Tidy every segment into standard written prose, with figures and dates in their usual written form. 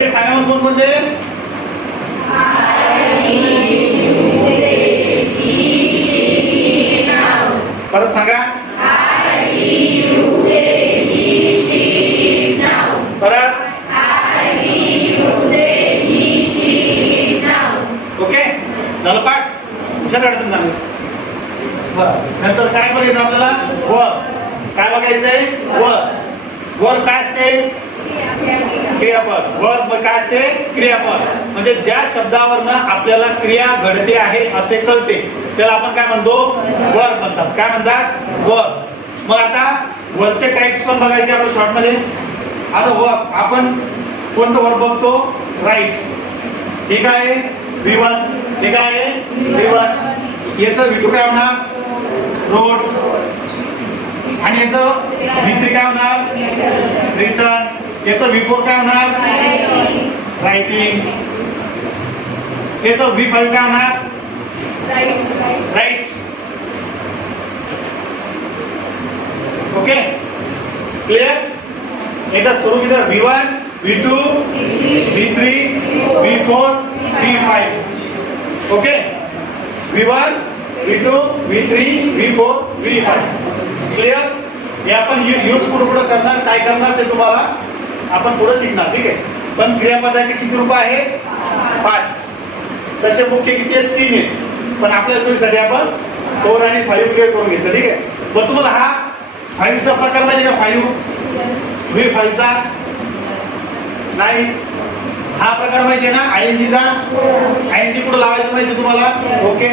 सांगा मग कोणकोणते? परत सांगा. परत. ओके झालं पाठ. हुशार काढतो चांगलं. नंतर काय बघायचं आपल्याला? वर. काय बघायचंय? वर. वर काय असते? क्रियापद. वर काय असते? क्रियापद. म्हणजे ज्या शब्दावरनं आपल्याला क्रिया घडते आहे असे कळते त्याला आपण काय म्हणतो? वर म्हणतात. काय म्हणतात? वर. मग आता वरचे टाइप्स पण बघायचे आपण शॉर्ट मध्ये. आता वर आपण कोणतं वर बघतो? राईट. हे काय आहे? V1. हे काय आहे? V1. याचं V2 काय होणार? रोड. आणि याचं V3 काय होणार? रिटर्न. याचं V4 काय होणार? रायटिंग. याचं V5 काय होणार? राइट्स. Okay clear. एकदा सुरू केलं. V1 V2 V3 V4 V5. Okay V1 V2 V3 V4 V5. Clear. हे आपण यूज पुढे करणार. काय करणार ते तुम्हाला आपण पुढे शिकणार. ठीक आहे. पण क्रियापदाचे किती रूप आहे? 5. तसे मुख्य किती आहेत? 3 आहेत. पण आपल्या सोयीसाठी आपण 4 आणि 5 क्लिअर करून घेतलं. ठीक आहे. पण तुम्हाला हा 5चा प्रकार माहिती का? 5 V5चा नाही. हा प्रकार माहिती आहे ना? INGचा. ING कुठं लावायचं माहिती तुम्हाला? ओके.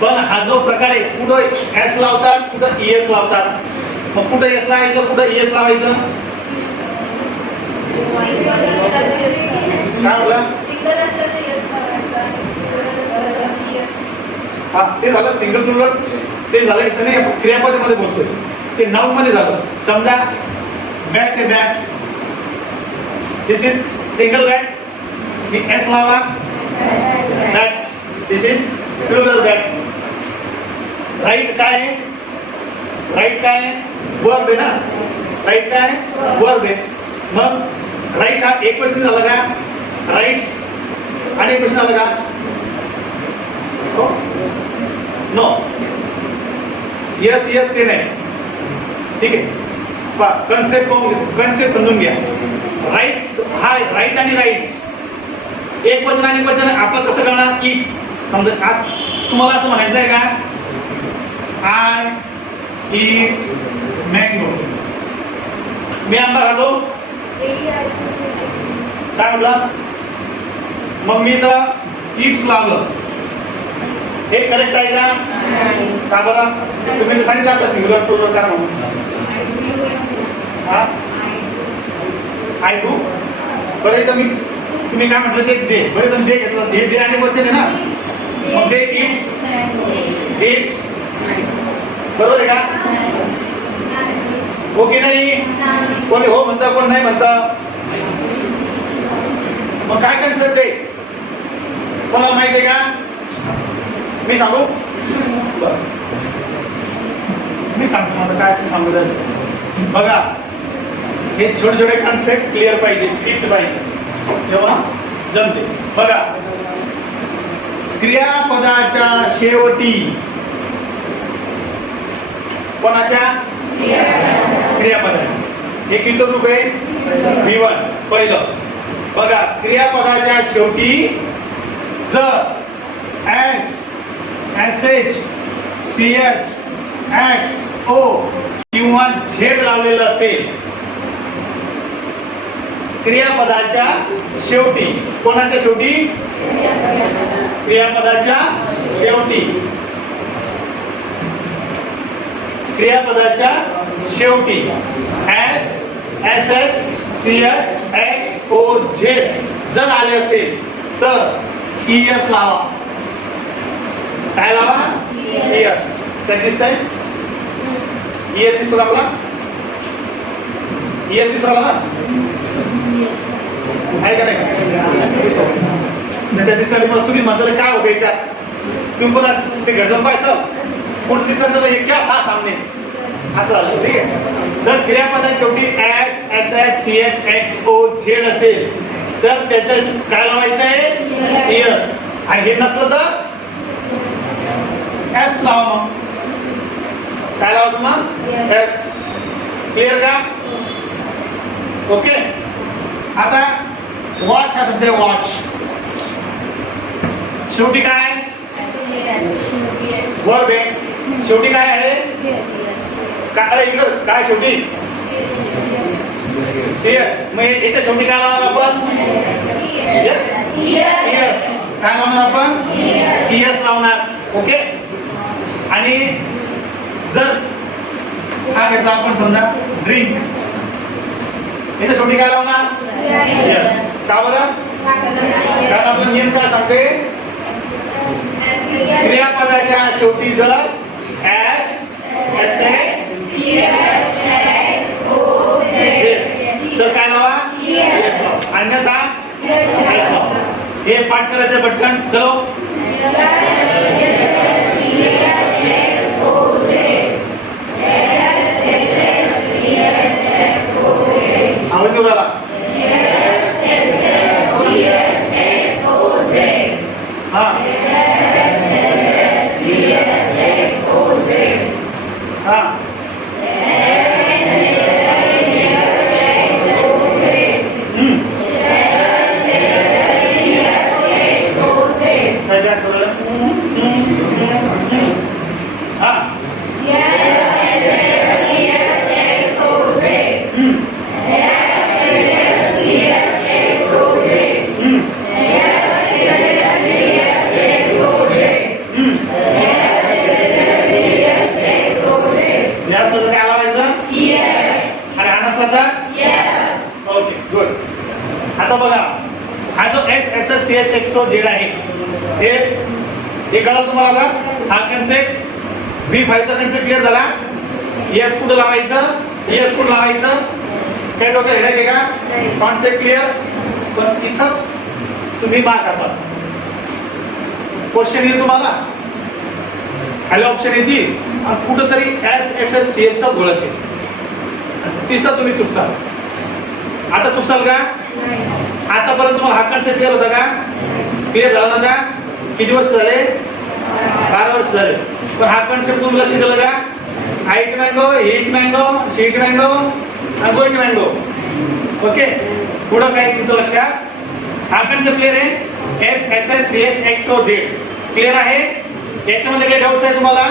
पण हा जो प्रकार आहे कुठं S लावतात, कुठं ES लावतात. मग कुठं S लावायचं, कुठं ES लावायचं? काय बोला? हा ते झालं सिंगल प्लुरल. ते झालं याचं नाही क्रियापदामध्ये बोलतोय. ते नाउन मध्ये झालं. समजा बॅट ते bat. This is single bat. मी S लावला. Bats. This is plural bat. Right काय आहे? राईट काय आहे? वर्ब आहे ना. राईट काय आहे? वर्ब आहे. मग राईट हा एक क्वेश्चन झाला का? राईट्स आणि एक क्वेश्चन झाला का? नो. यस यस ते नाही. ठीक आहे. कन्सेप्ट समजून घ्या. राईट्स हा राईट आणि राईट्स एक वचन आणि वचन आपण कसं करणार? इट. समजा आज तुम्हाला असं म्हणायचं आहे का? I eat mango. मी आंबा खातो. काय म्हटलं? मग मी तर इट्स लावलं. हे करेक्ट आहे का? का बरं? तुम्ही तर सांगितलं आता सिंग्युलर प्लुरल काय म्हणून. हा आय डू. बरं इथं मी तुम्ही काय म्हटलं? ते दे. बरं पण दे घेतलं. हे दे आणि वचन आहे ना. मग ते इट्स बरोबर आहे का? हो की नाही? कोणी हो म्हणता, कोण नाही म्हणता. मग काय कन्सेप्ट आहे? कोणाला माहिती आहे का? मी सांगू? मी सांगतो. आता काय सांगू द्या. बघा हे छोटे छोटे कन्सेप्ट क्लिअर पाहिजे. फिट पाहिजे तेव्हा जमते. बघा क्रियापदाच्या शेवटी कोणाच्या? क्रियापदाच्या. हे किती रूप आहे? V1 पहिलं. बघा क्रियापदाच्या शेवटी जर S SH CH XO किंवा Z लावलेलं असेल. क्रियापदाच्या शेवटी. कोणाच्या शेवटी? क्रियापदाच्या शेवटी. क्रियापदाच्या शेवटी S SH CH XO Z जर आले असेल तर ES लावा. काय लावा? ES. काय दिसतंय? ES दिसतो आपला. ES दिसतो ना? आहे का नाही? त्या दिसणारी मला तुम्ही माझं काय होतं याच्यात? तुम्ही कोणा ते घर जाऊन पाहिजे कोणतं दिसणार? हे क्या था सामने असं झालं. ठीक आहे. जर क्रियापदा शेवटी S SH CH XO Z असेल तर त्याच्या काय लावायचंय यस, आणि हे नसलं तर एस लावा. मग काय लावायचं मग एस. क्लिअर का? ओके. आता वॉच हा शब्द आहे, वॉच. शेवटी काय वर्ब आहे, शेवटी काय आहे काय इकडं काय शेवटी सीएस. मग याच्या शेवटी काय लावणार आपण यस यस. काय लावणार आपण यस लावणार. ओके. आणि जर हा घेतला आपण समजा ड्रिंक, याच्या शेवटी काय लावणार यस. का बरं? कारण आपला नियम काय सांगते, क्रियापदाच्या शेवटी जर एस एस तर काय लावा अन्यथा हे पाठ करायचं पटकन. चलो आवाज येऊ राहिला. हा हा काय जास्त बोलला हा ओके गुड. आता बघा हा जो S S S C H X O Z आहे हे कळलं तुम्हाला? हा कन्सेप्ट V5 चा कन्सेप्ट क्लिअर झाला. एस कुठं लावायचं एस कुठं लावायचं काय डोक्यात हेडायचं आहे का? Concept clear. पण इथंच तुम्ही मार्क असाल. क्वेश्चन येईल तुम्हाला खाली ऑप्शन येतील आणि कुठंतरी S S S C H चा घोळच आहे, तिथं तुम्ही चुकसाल. आता चुकसाल का? आतापर्यंत तुम्हाला हा कन्सेप्ट क्लिअर होता का? क्लिअर झाला ना? किती वर्ष झाले? 12 वर्ष झाले. पण हा कन्सेप्ट तुम्ही लक्ष दिलं का? Height mango, heat mango, sheet mango आणि गोईट मँगो. ओके. पुढं काय तुमचं लक्षात? हा कन्सेप्ट क्लिअर आहे. S S S C H X O Z clear आहे. याच्यामध्ये काही डाऊट्स आहे तुम्हाला?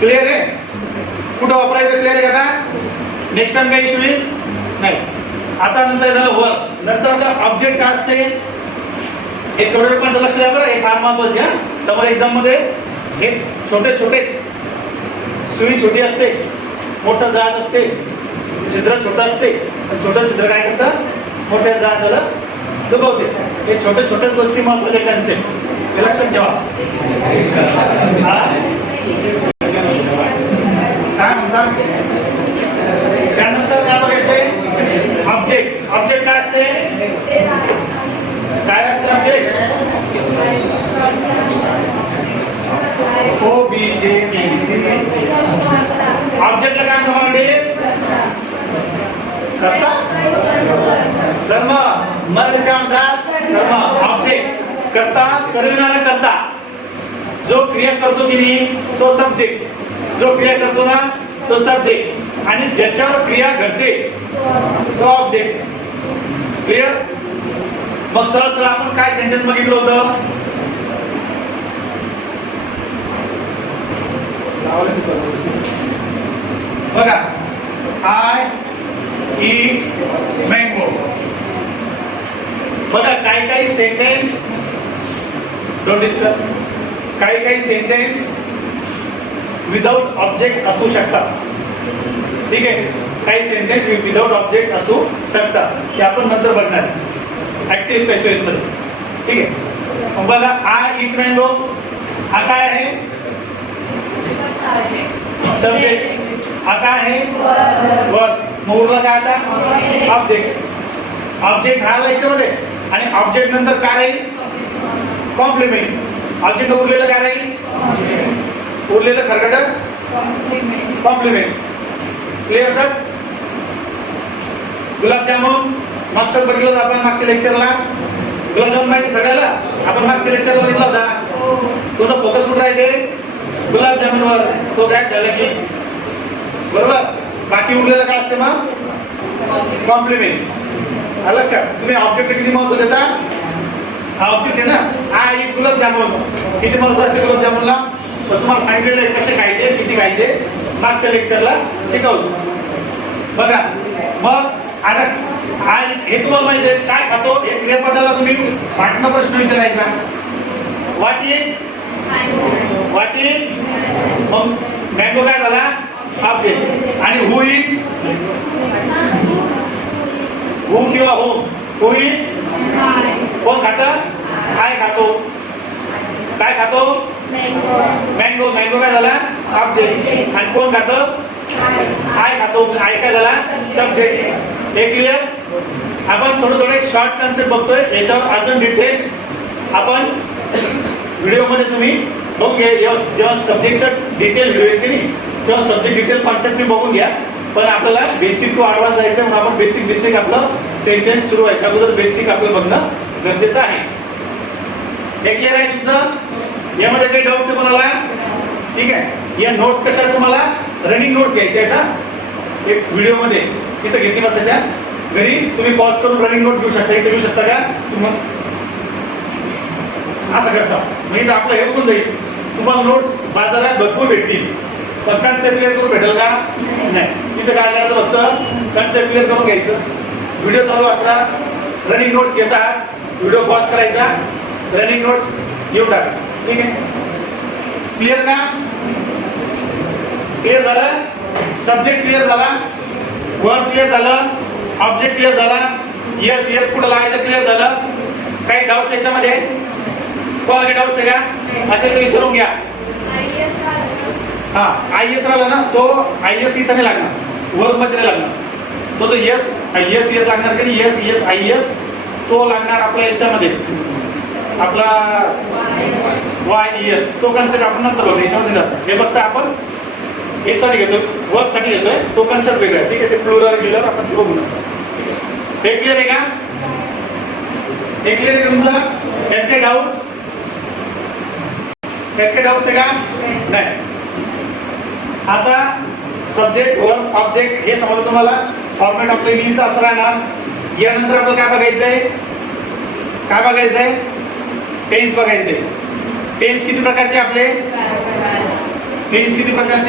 क्लिअर आहे. कुठं वापरायचं क्लिअर आहे का? आता नेक्स्ट टाइम काही इश्यू येईल नाही. आता नंतर झालं वर्ब. नंतर आता ऑब्जेक्ट काय असते हे छोट्या लोकांचं लक्ष द्या बरं, हे फार महत्वाचे आहे. समोर एक्झाम मध्ये हेच छोटे छोटेच सुई छोटी असते, मोठं जहाज असते, छिद्र छोटं असते. छोटं छिद्र काय करतं मोठ्या जहाजाला डुबवते. हे छोटे छोट्याच गोष्टी महत्वाचे कन्सेप्ट हे लक्षात ठेवा. काय म्हणतात त्यानंतर काय बघायचंय ऑब्जेक्ट. ऑब्जेक्ट काय असते काय असते object? O B J B C. ऑब्जेक्टला काय म्हणतात? करता कर्म. मर्द काय म्हणतात? कर्म. ऑब्जेक्ट करता करणारा करता. जो क्रिया करतो की नाही तो सब्जेक्ट. जो क्रिया करतो ना तो सब्जेक्ट. आणि ज्याच्यावर क्रिया घडते तो ऑब्जेक्ट. क्लिअर? मग सरळ सरळ आपण काय सेंटेन्स बघितलं होतं? बघा आय ईट मँगो. बघा काही काही सेंटेन्स डोंट डिस्कस. काही काही सेंटेन्स विदाउट ऑब्जेक्ट असू शकतात. ठीक आहे. काही सेंटेन्स विदाउट ऑब्जेक्ट असू शकतात. ते आपण नंतर बघणार ऍक्टिव्ह स्पेसिफिक्स मध्ये. ठीक आहे. मग बघा आय ईट मँगो हा काय आहे? सब्जेक्ट. हा काय आहे? वर्ब. मग उरला काय आता? ऑब्जेक्ट. ऑब्जेक्ट हा याच्यामध्ये आणि ऑब्जेक्ट नंतर काय राहील? कॉम्प्लिमेंट. ऑब्जेक्ट उरलेलं काय राहील? उरलेलं खरकट कॉम्प्लिमेंट. Clear cut? गुलाबजामुन मागचं बघितलं होतं आपण मागच्या लेक्चरला, गुलाबजामुन माहिती सगळ्याला, आपण मागच्या लेक्चरला बघितला होता. तुझा फोकस कुठे राहते? गुलाबजामुनवर. तो गॅप झाला की बरोबर, बाकी उरलेलं काय असते मग? कॉम्प्लिमेंट. लक्षात. तुम्ही ऑब्जेक्ट किती महत्व देता? हा ऑब्जेक्ट आहे ना, हा एक गुलाबजामुन किती महत्व असते गुलाबजामुनला? तर तुम्हाला सांगितलेलं आहे कसे खायचे, किती खायचे, मागच्या लेक्चरला शिकवलं बघा. मग आता हे तुम्हाला माहिती आहे काय खातो, हे क्रियापदाला तुम्ही वाटणं प्रश्न विचारायचा. वाटी वाटी, मग मँगो काय झाला? ऑब्जेक्ट. आणि हु इट, हु किंवा होम, हु इट कोण खातं? आय खातो. काय खातो? मँगो. मँगो काय झाला? ऑब्जेक्ट. आणि कोण खातं? आय खातो. आय काय झाला? सब्जेक्ट. हे क्लिअर? आपण थोडे शॉर्ट कन्सेप्ट बघतोय, याच्यावर अजून डिटेल्स आपण व्हिडिओमध्ये तुम्ही बघून घ्या. जेव्हा सब्जेक्टचं डिटेल व्हिडिओ येते नाही तेव्हा सब्जेक्ट डिटेल कॉन्सेप्ट तुम्ही बघून घ्या. पण आपल्याला बेसिक टू ॲडव्हान्स जायचं म्हणून आपण बेसिक आपलं सेंटेन्स सुरू व्हायच्या अगोदर बेसिक आपलं बघणं गरजेचं आहे. हे क्लिअर आहे तुमचं? यामध्ये काही डाऊट्स आहे कोणाला? ठीक आहे. या नोट्स कशा आहेत तुम्हाला? रनिंग नोट्स घ्यायच्या आहेत का? एक व्हिडिओमध्ये इथं घेतली बसायच्या, घरी तुम्ही पॉज करून रनिंग नोट्स घेऊ शकता. इथे घेऊ शकता का? असं करसा म्हणजे आपलं हे होऊन जाईल. तुम्हाला नोट्स बाजारात भरपूर भेटतील, पण कन्सेप्ट क्लिअर करून भेटेल का? नाही. इथं काय करायचं, फक्त कन्सेप्ट क्लिअर करून घ्यायचं. व्हिडिओ चालू असता रनिंग नोट्स घेता, व्हिडिओ पॉज करायचा, रनिंग नोट्स घेऊन टाका. ठीक आहे? क्लिअर का? क्लिअर झालं? सब्जेक्ट क्लिअर झाला, वर्ब क्लिअर झालं, ऑब्जेक्ट क्लिअर झाला, यस यस कुठं लागायचं क्लिअर झालं. काही डाऊट्स याच्यामध्ये? कोणाला काही डाऊट्स आहे का? असेल तर विचारून घ्या. हा आय एस राहिला ना, तो आय एस इथं नाही लागणार, वर्ब मध्ये नाही लागणार. तो जो यस यस यस लागणार की यस यस आय एस तो लागणार आपल्या याच्यामध्ये, आपला वाय एस. तो कन्सेप्ट आपण नंतर बघू, याच्यामध्ये जातो. हे फक्त आपण यासाठी घेतोय, वर्ब साठी घेतोय, तो कन्सेप्ट वेगळा आहे. ठीक आहे? ते प्लुरल गिलर आपण बघू नंतर. हे क्लिअर आहे का? हे क्लिअर आहे का तुमचा? काही डाऊट्स? काही डाऊट्स आहे का? नाही. आता सब्जेक्ट वर्ब ऑब्जेक्ट हे समजलं तुम्हाला. फॉर्मॅट आपलं इंग्लिशचं असं राहणार. यानंतर आपल्याला काय बघायचंय? काय बघायचंय? टेन्स बघायचंय. टेन्स किती प्रकारचे आपले? टेन्स किती प्रकारचे?